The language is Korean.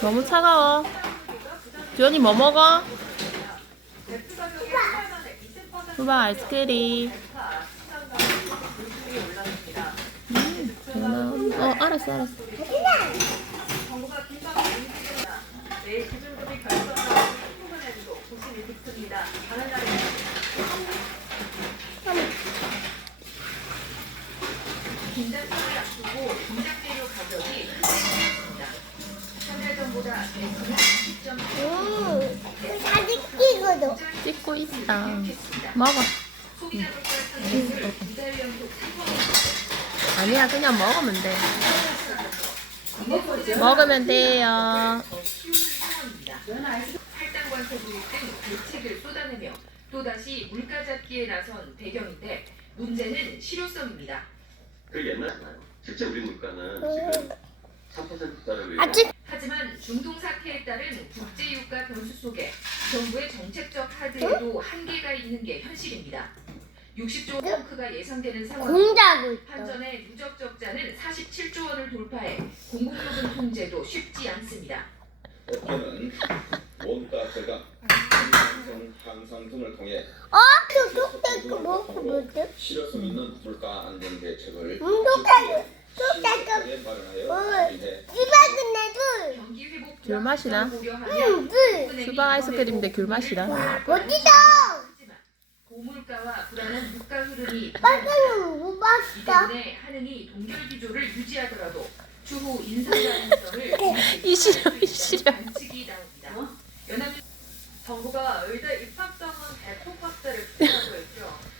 너무 차가워. 주연이 뭐 먹어? 수박 아이스크림. 음. 어, 알았어, 알았어. 음, 사진 찍어도. 찍고 있다. 먹어. 3% 아니야, 그냥 먹으면 돼. 먹으면 돼요. 키우는 상황입니다. 할당 관세 부입 등 대책을 쏟아내며 또다시 물가 잡기에 나선 배경인데 문제는 실효성입니다. 그 옛날잖아요. 실제 우리 물가는 지금 3%대를 아직 따른 국제 유가 변수 속에 정부의 정책적 카드에도 한계가 있는 게 현실입니다. 60조 덩크가 예상되는 상황. 있어. 한전의 누적 적자는 47조 원을 돌파해 공공요금 통제도 쉽지 않습니다. 업계는 원가세가 항상 향상 등을 통해 어? 뚝뚝뚝 먹고 뭐지? 실효성 있는 물가 안정 대책을 음. 신속하게 마련하여 귤 맛이나 응, 음, 응. 네. 수박 아이스크림인데 귤 맛이나 어디다? 고물가와 불안한 물가 흐름이 맞다. 이 시려, 이 시려. 어? 정부가 의대 입학정원 대폭 확대를